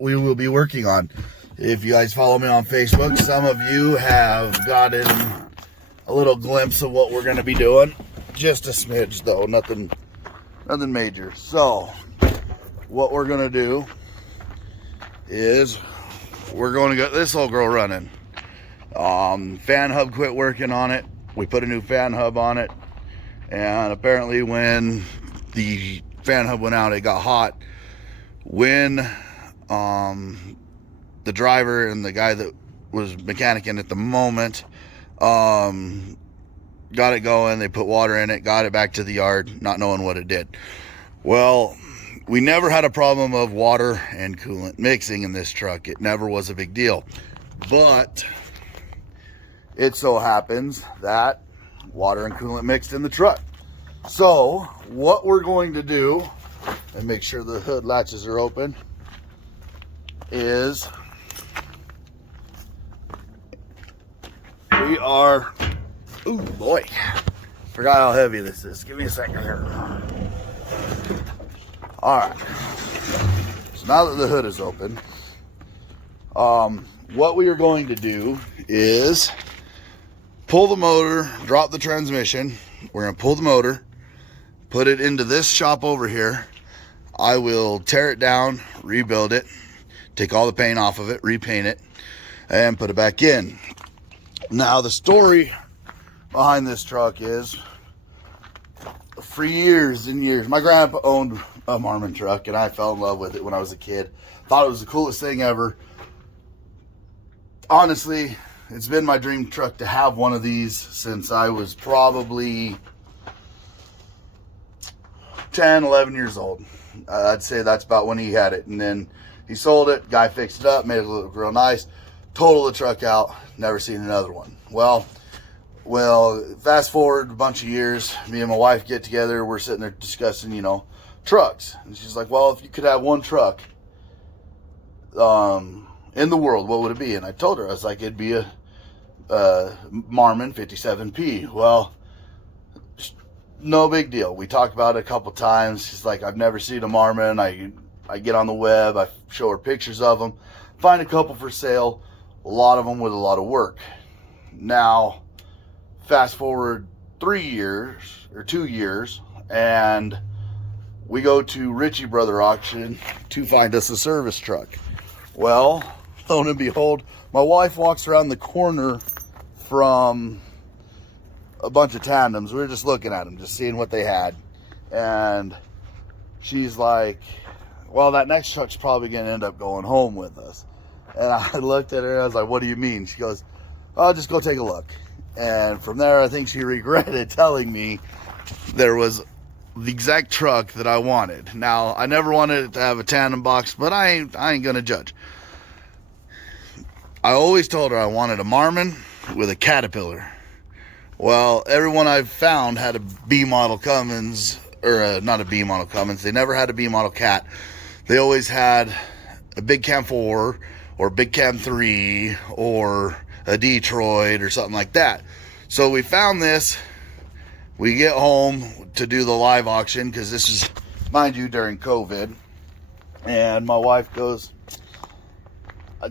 we will be working on. If you guys follow me on Facebook, some of you have gotten a little glimpse of what we're going to be doing. Just a smidge though, nothing major. So what we're going to do is we're going to get this old girl running. Fan hub quit working on it. We put a new fan hub on it, and apparently when the fan hub went out, it got hot. When the driver and the guy that was mechanicing at the moment got it going, they put water in it, got it back to the yard, not knowing what it did. Well, we never had a problem of water and coolant mixing in this truck. It never was a big deal. But it so happens that water and coolant mixed in the truck. So what we're going to do, and make sure the hood latches are open, is we are, ooh boy, forgot how heavy this is. Give me a second here. All right, so now that the hood is open, what we are going to do is pull the motor, drop the transmission. We're going to pull the motor, put it into this shop over here. I will tear it down, rebuild it, take all the paint off of it, repaint it, and put it back in. Now, the story behind this truck is, for years and years, my grandpa owned a Marmon truck, and I fell in love with it when I was a kid. Thought it was the coolest thing ever. Honestly, it's been my dream truck to have one of these since I was probably 10, 11 years old. I'd say that's about when he had it. And then he sold it, guy fixed it up, made it look real nice, totaled the truck out, never seen another one. Well, fast forward a bunch of years, me and my wife get together, we're sitting there discussing, trucks. And she's like, well, if you could have one truck in the world, what would it be? And I told her, I was like, it'd be a Marmon 57P. Well, no big deal. We talked about it a couple times. She's like, I've never seen a Marmon. I get on the web, I show her pictures of them, find a couple for sale, a lot of them with a lot of work. Now, fast forward 3 years or 2 years, and we go to Ritchie Brother auction to find us a service truck. Well, lo and behold, my wife walks around the corner from a bunch of tandems. We were just looking at them, just seeing what they had. And she's like, well, that next truck's probably going to end up going home with us. And I looked at her and I was like, what do you mean? She goes, oh, just go take a look. And from there, I think she regretted telling me there was the exact truck that I wanted. Now, I never wanted it to have a tandem box, but I ain't going to judge. I always told her I wanted a Marmon with a Caterpillar. Well, everyone I've found had a B model Cummins, or not a B model Cummins. They never had a B model Cat. They always had a Big Cam 4 or Big Cam 3 or a Detroit or something like that. So we found this. We get home to do the live auction, because this is, mind you, during COVID. And my wife goes,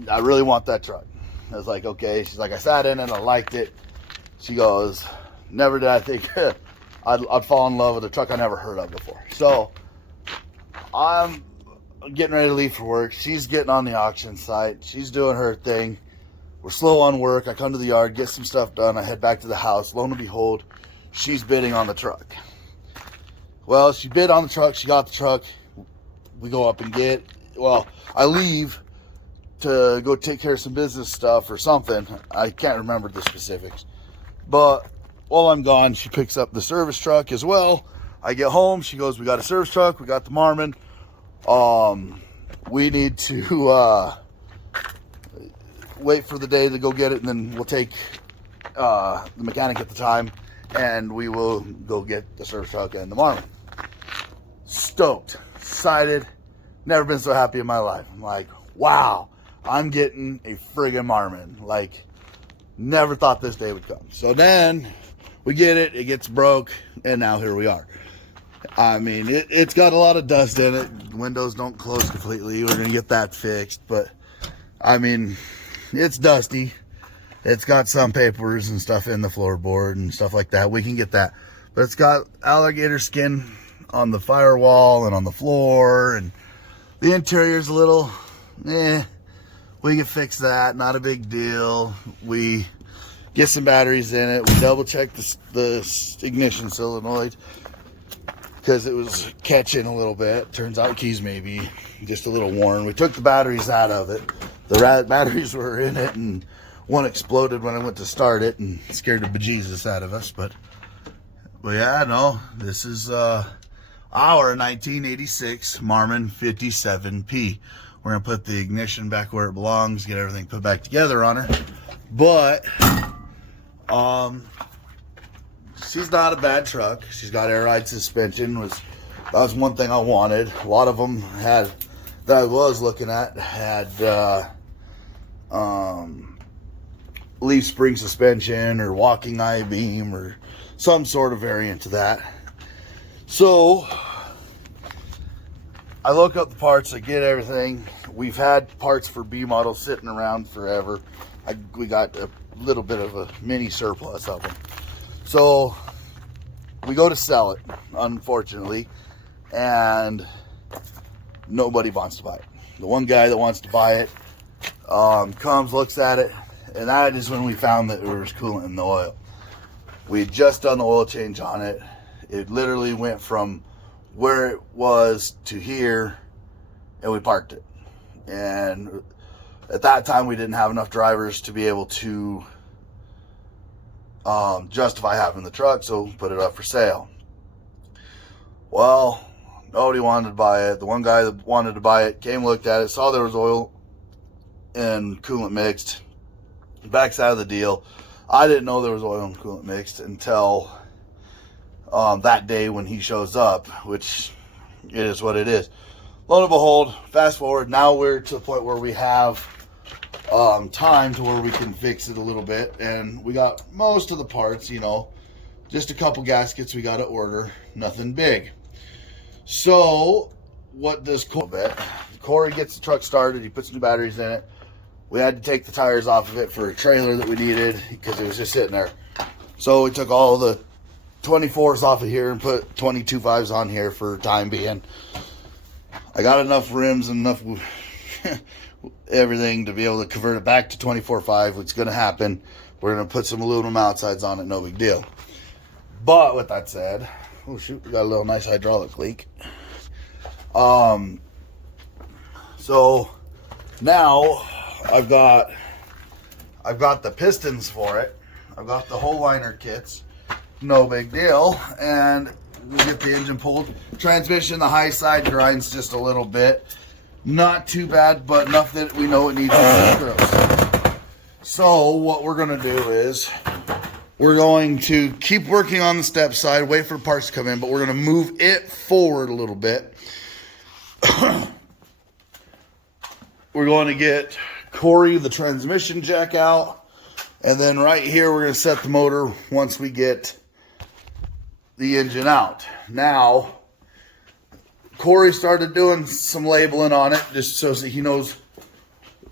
I really want that truck. I was like, okay. She's like, I sat in it, I liked it. She goes, never did I think I'd fall in love with a truck I never heard of before. So I'm getting ready to leave for work. She's getting on the auction site. She's doing her thing. We're slow on work. I come to the yard, get some stuff done. I head back to the house. Lo and behold, she's bidding on the truck. Well, she bid on the truck. She got the truck. We go up and I leave to go take care of some business stuff or something. I can't remember the specifics. But while I'm gone, she picks up the service truck as well. I get home. She goes, we got a service truck. We got the Marmon. We need to wait for the day to go get it, and then we'll take the mechanic at the time, and we will go get the service truck and the Marmon. Stoked, excited, never been so happy in my life. I'm like, wow, I'm getting a friggin' Marmon. Like, never thought this day would come. So then we get it, it gets broke, and now here we are. I mean, it's got a lot of dust in it. Windows don't close completely. We're gonna get that fixed, but I mean, it's dusty. It's got some papers and stuff in the floorboard and stuff like that. We can get that, but it's got alligator skin on the firewall and on the floor, and the interior's a little, we can fix that. Not a big deal. We get some batteries in it. We double check the ignition solenoid because it was catching a little bit. Turns out keys maybe just a little worn. We took the batteries out of it. The batteries were in it, and one exploded when I went to start it and scared the bejesus out of us. But yeah, no, this is our 1986 Marmon 57P. We're gonna put the ignition back where it belongs, get everything put back together on her. But she's not a bad truck. She's got air ride suspension. That was one thing I wanted. A lot of them that I was looking at had leaf spring suspension or walking I-beam or some sort of variant to that. So I look up the parts, I get everything. We've had parts for B models sitting around forever. We got a little bit of a mini surplus of them. So we go to sell it, unfortunately, and nobody wants to buy it. The one guy that wants to buy it comes, looks at it, and that is when we found that there was coolant in the oil. We had just done the oil change on it. It literally went from where it was to here, and we parked it. And at that time, we didn't have enough drivers to be able to justify having the truck, so put it up for sale. Well, nobody wanted to buy it. The one guy that wanted to buy it came, looked at it, saw there was oil and coolant mixed, backs out of the deal. I didn't know there was oil and coolant mixed until that day when he shows up, which is what it is. Lo and behold, fast forward, now we're to the point where we have time to where we can fix it a little bit, and we got most of the parts, you know, just a couple gaskets we got to order, nothing big. So what does Corey gets the truck started, he puts new batteries in it. We had to take the tires off of it for a trailer that we needed because it was just sitting there. So we took all the 24s off of here and put 22.5s on here for time being. I got enough rims and enough everything to be able to convert it back to 24.5. What's going to happen, we're going to put some aluminum outsides on it, no big deal. But with that said, oh shoot, we got a little nice hydraulic leak. So now I've got the pistons for it. I've got the whole liner kits, no big deal. And we get the engine pulled. Transmission, the high side grinds just a little bit. Not too bad, but enough that we know it needs some screws. So what we're going to do is we're going to keep working on the step side, wait for parts to come in, but we're going to move it forward a little bit. We're going to get Corey the transmission jack out, and then right here we're going to set the motor once we get the engine out. Now Corey started doing some labeling on it just so that he knows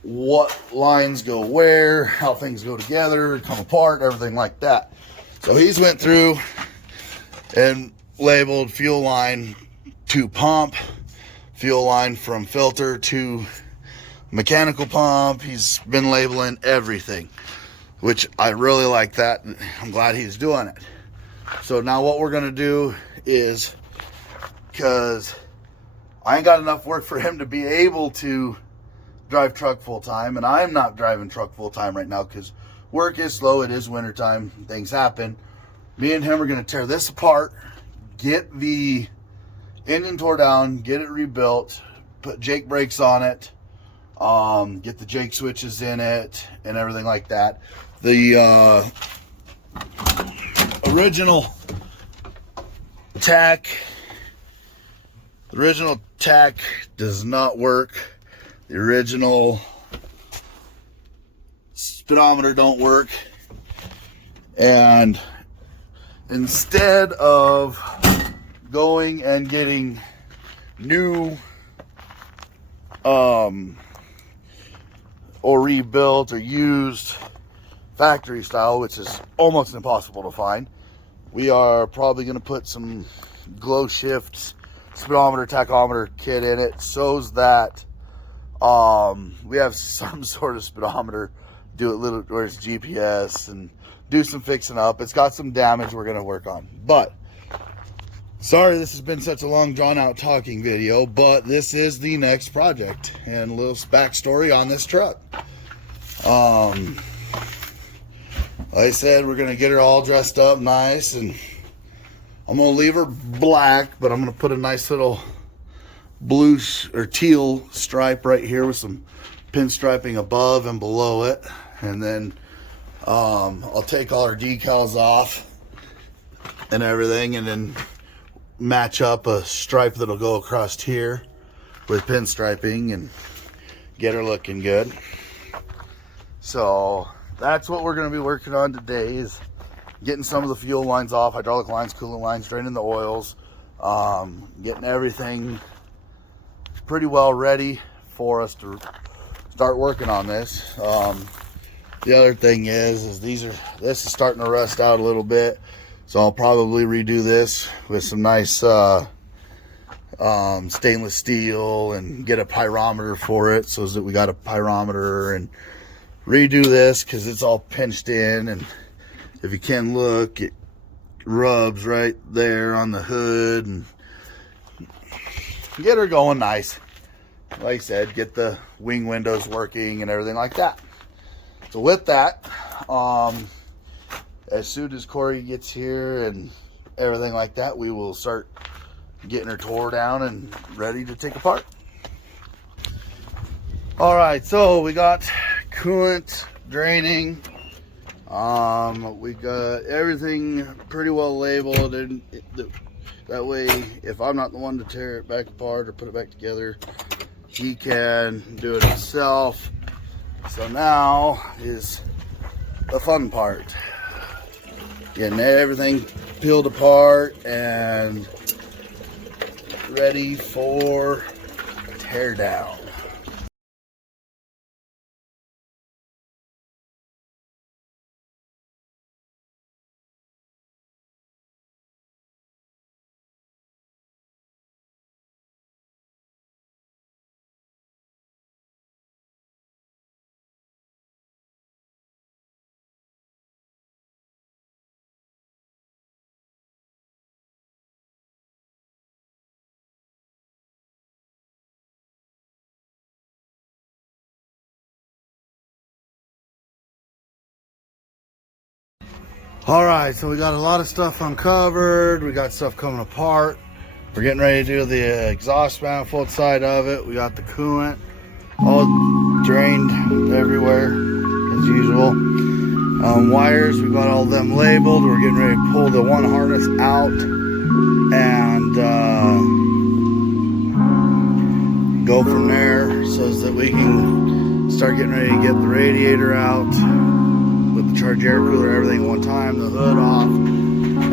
what lines go where, how things go together, come apart, everything like that. So he's went through and labeled fuel line to pump, fuel line from filter to mechanical pump. He's been labeling everything, which I really like that. I'm glad he's doing it. So now what we're gonna do is, because I ain't got enough work for him to be able to drive truck full time, and I'm not driving truck full time right now because work is slow. It is wintertime, things happen. Me and him are gonna tear this apart, get the engine tore down, get it rebuilt, put Jake brakes on it, get the Jake switches in it and everything like that. The original tack does not work. The original speedometer don't work, and instead of going and getting new or rebuilt or used factory style, which is almost impossible to find. We are probably going to put some glow shifts, speedometer, tachometer kit in it so that we have some sort of speedometer, do it little where it's GPS, and do some fixing up. It's got some damage we're going to work on. But sorry this has been such a long drawn out talking video, but this is the next project and a little backstory on this truck. Like I said, we're going to get her all dressed up nice, and I'm going to leave her black, but I'm going to put a nice little blue or teal stripe right here with some pinstriping above and below it. And then I'll take all our decals off and everything, and then match up a stripe that'll go across here with pinstriping and get her looking good. So that's what we're going to be working on today, is getting some of the fuel lines off, hydraulic lines, coolant lines, draining the oils, getting everything pretty well ready for us to start working on this. The other thing is this is starting to rust out a little bit, so I'll probably redo this with some nice stainless steel and get a pyrometer for it, so that we got a pyrometer, and redo this because it's all pinched in, and if you can look, it rubs right there on the hood, and get her going nice. Like I said, get the wing windows working and everything like that. So with that, as soon as Corey gets here and everything like that, we will start getting her tore down and ready to take apart. All right, so we got coolant draining. We got everything pretty well labeled, and that way, if I'm not the one to tear it back apart or put it back together, he can do it himself. So now is the fun part, getting everything peeled apart and ready for tear down. All right, so we got a lot of stuff uncovered. We got stuff coming apart. We're getting ready to do the exhaust manifold side of it. We got the coolant all drained everywhere as usual. Wires, we got all of them labeled. We're getting ready to pull the one harness out and go from there, so that we can start getting ready to get the radiator out with the charge air cooler, everything at one time, the hood off,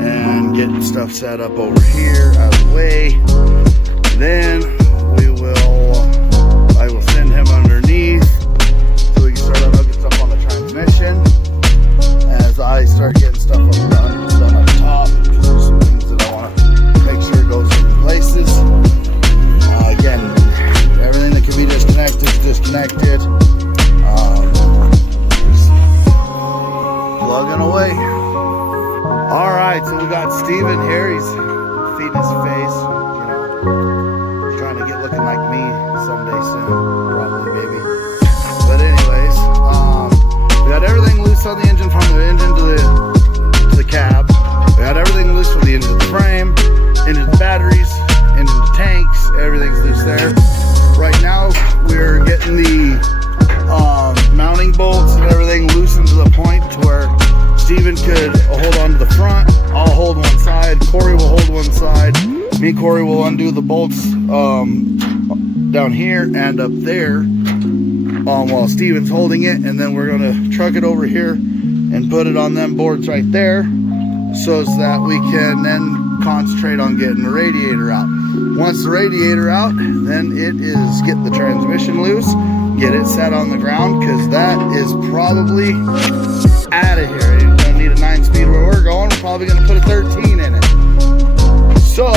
and get stuff set up over here out of the way. Then I will send him underneath so we can start unhooking stuff on the transmission as I start getting stuff done up top. There's some things that I want to make sure goes in places. Again, everything that can be disconnected is disconnected. Plugging away. All right, so we got Steven here. He's feeding his face, he's trying to get looking like me someday soon, probably, maybe. But anyways, we got everything loose on the engine, from the engine to the cab. We got everything loose from the engine to the frame, engine to batteries, engine to tanks. Everything's loose there. Right now, we're getting the mounting bolts and everything loosened to the point to where Steven could hold on to the front. I'll hold one side. Corey will hold one side. Me and Corey will undo the bolts down here and up there while Steven's holding it. And then we're going to truck it over here and put it on them boards right there, so that we can then concentrate concentrate on getting the radiator out. Once the radiator out, then it is get the transmission loose, get it set on the ground, because that is probably out of here. You're gonna need a 9-speed where we're going. We're probably gonna put a 13 in it. So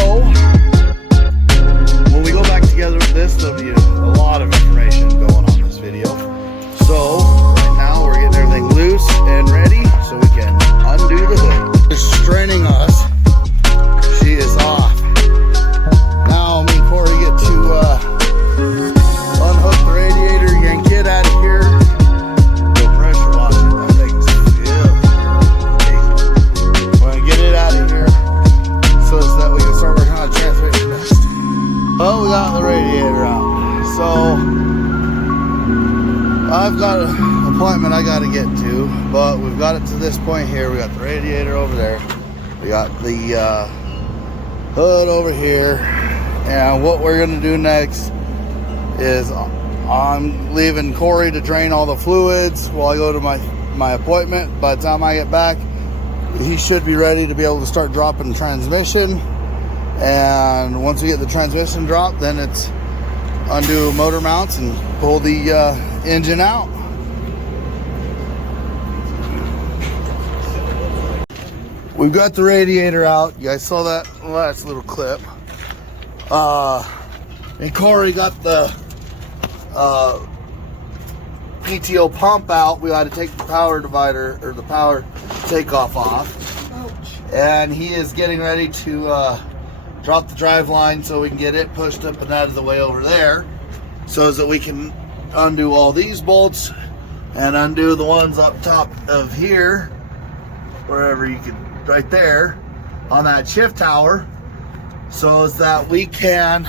when we go back together with this, there'll be a lot of information going on this video. So right now we're getting everything loose and ready so we can undo the hood. It's straining us. She is off. Now me and Corey get to unhook the radiator, yank it out of here. Go pressure wash it. That thing's amazing. We're gonna get it out of here so that we can start working on the transmission next. Well, we got the radiator out. So I've got an appointment I got to get to, but we've got it to this point here. We got the radiator over there. We got the hood over here. And what we're going to do next is I'm leaving Corey to drain all the fluids while I go to my appointment. By the time I get back, he should be ready to be able to start dropping the transmission. And once we get the transmission dropped, then it's undo motor mounts and pull the engine out. We've got the radiator out. You guys saw that last little clip. And Corey got the PTO pump out. We had to take the power divider or the power takeoff off. And he is getting ready to drop the drive line so we can get it pushed up and out of the way over there, so that we can undo all these bolts and undo the ones up top of here, wherever you could, right there on that shift tower, so as that we can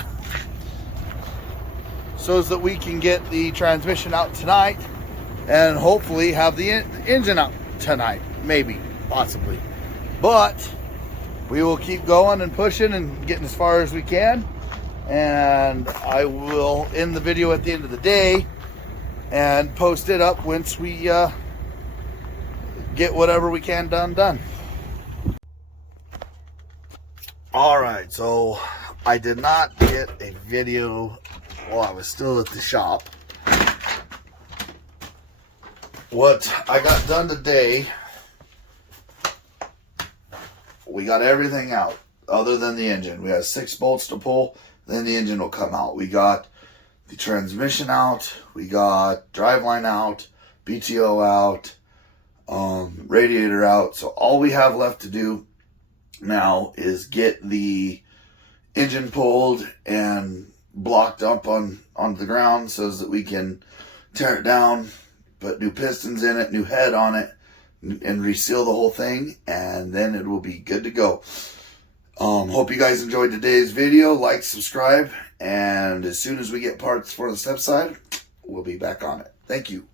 get the transmission out tonight and hopefully have the engine out tonight, maybe, possibly. But we will keep going and pushing and getting as far as we can. And I will end the video at the end of the day and post it up once we get whatever we can done. All right, so I did not get a video while I was still at the shop. What I got done today, we got everything out other than the engine. We have 6 bolts to pull, then the engine will come out. We got the transmission out, we got driveline out, BTO out, radiator out. So all we have left to do now is get the engine pulled and blocked up onto the ground so that we can tear it down, put new pistons in it, new head on it, and reseal the whole thing, and then it will be good to go. Hope you guys enjoyed today's video. Like, subscribe, and as soon as we get parts for the step side, we'll be back on it. Thank you.